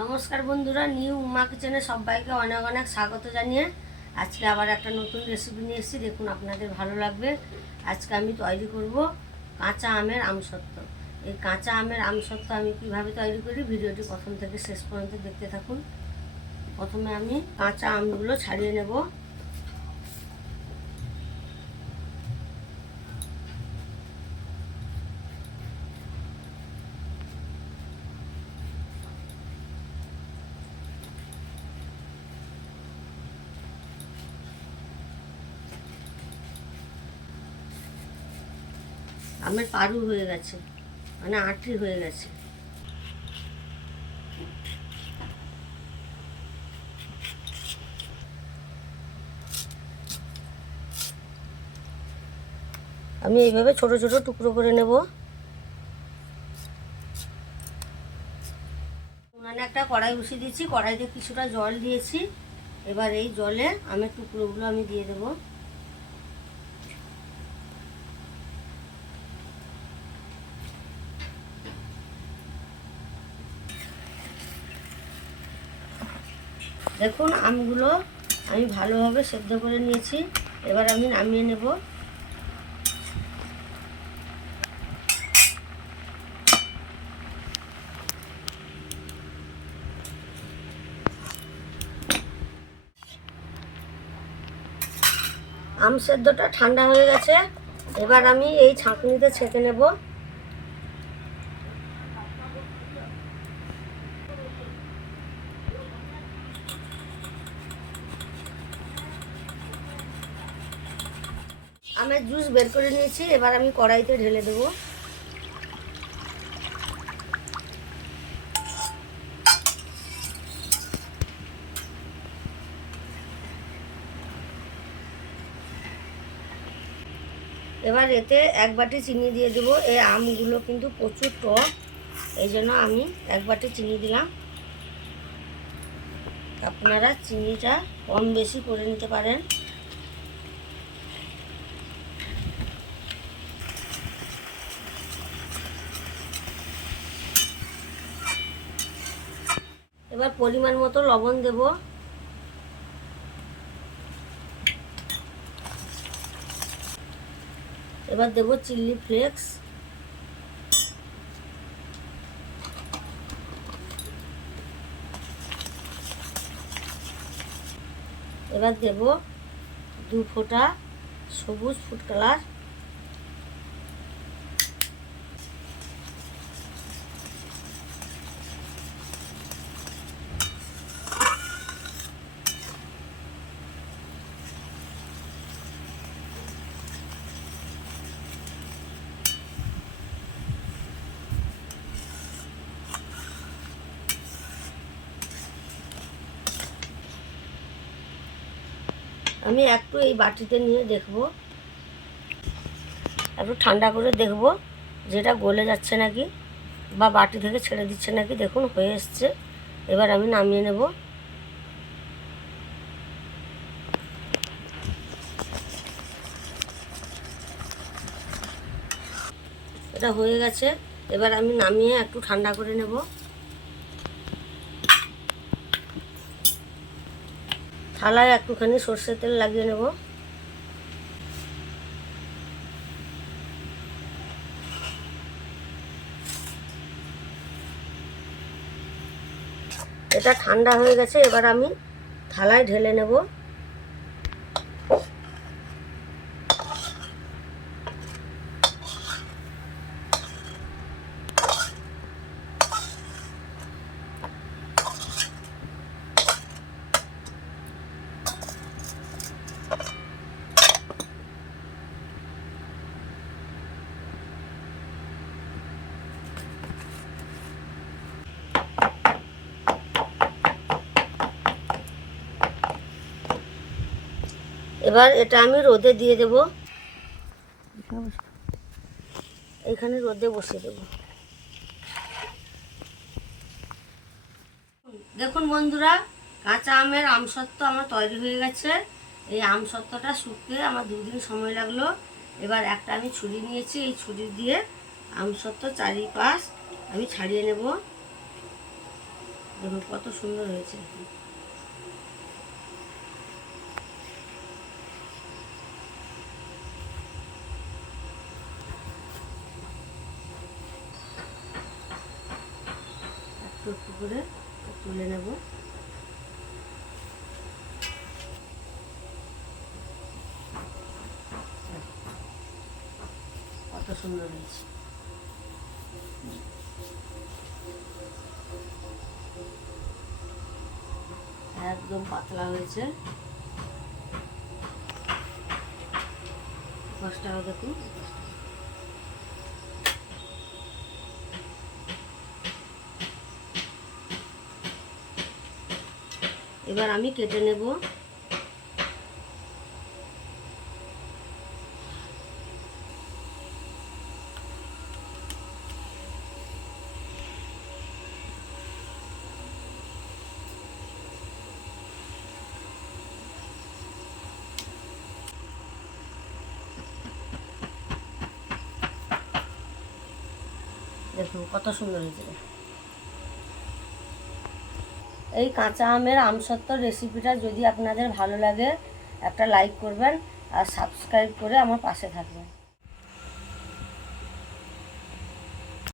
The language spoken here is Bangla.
নমস্কার বন্ধুরা, নিউ উমা কিচেনে সবাইকে অনেক অনেক স্বাগত জানিয়ে আজকে আবার একটা নতুন রেসিপি নিয়ে এসেছি। দেখুন, আপনাদের ভালো লাগবে। আজকে আমি তৈরি করব কাঁচা আমের আমসত্ত্ব। এই কাঁচা আমের আমসত্ত্ব আমি কিভাবে তৈরি করি, ভিডিওটি প্রথম থেকে শেষ পর্যন্ত দেখতে থাকুন। প্রথমে আমি কাঁচা আমগুলো ছাড়িয়ে নেব। আমের পারু হয়ে গেছে, মানে আঁটি হয়ে গেছে। আমি এইভাবে ছোট ছোট টুকরো করে নেব। উনানে একটা কড়াই বসিয়ে দিয়েছি, কড়াইতে কিছুটা জল দিয়েছি। এবার এই জলে আমের টুকরোগুলো আমি দিয়ে দেবো। দেখুন, আমগুলো আমি ভালোভাবে সেদ্ধ করে নিয়েছি। এবার আমি নামিয়ে নেব। আম সেদ্ধটা ঠান্ডা হয়ে গেছে। এবার আমি এই ছাঁকনিতে ছেঁকে নেব। আমের জুস বের করে নিয়েছি। এবার আমি কড়াইতে ঢেলে দেব। এবার এতে এক বাটি চিনি দিয়ে দেবো। এই আমগুলো কিন্তু প্রচুর টক, এই জন্য আমি এক বাটি চিনি দিলাম। আপনারা চিনিটা কম বেশি করে নিতে পারেন। এবার পরিমাণ মতো লবণ দেব। এবার দেব চিলি ফ্লেক্স। এবার দেব 2 ফোঁটা সবুজ ফুড কালার। আমি একটু এই বাটিতে নিয়ে দেখব, একটু ঠান্ডা করে দেখব যেটা গলে যাচ্ছে নাকি বা বাটি থেকে ছেড়ে দিচ্ছে নাকি। দেখুন, হয়ে এসছে। এবার আমি নামিয়ে নেব। এটা হয়ে গেছে। এবার আমি নামিয়ে একটু ঠান্ডা করে নেব। থালায় একটুখানি সর্ষের তেল লাগিয়ে নেব। এটা ঠান্ডা হয়ে গেছে। এবার আমি থালায় ঢেলে নেব। এবার এটা আমি রোদে দিয়ে দেব। এখানে রোদে বসিয়ে দেব। দেখুন বন্ধুরা, কাঁচা আমের আমসত্ত্ব আমার তৈরি হয়ে গেছে। এই আমসত্ত্বটা শুকিয়ে আমার 2 দিন সময় লাগলো। এবার একটা আমি ছুরি নিয়েছি, এই ছুরি দিয়ে আমসত্ত্ব চারিপাশ আমি ছাড়িয়ে নেব। দেখুন কত সুন্দর হয়েছে। একটু একটু করে তুলে নেব। কত সুন্দর হয়েছে। একদম পাতলা হয়েছে। 10 টাকা দেখুন। এবার আমি কেটে নেব। দেখুন কত সুন্দর হয়েছে। এই কাঁচা আমের আমসত্ত্ব রেসিপিটা যদি আপনাদের ভালো লাগে একটা লাইক করবেন আর সাবস্ক্রাইব করে আমার পাশে থাকবেন।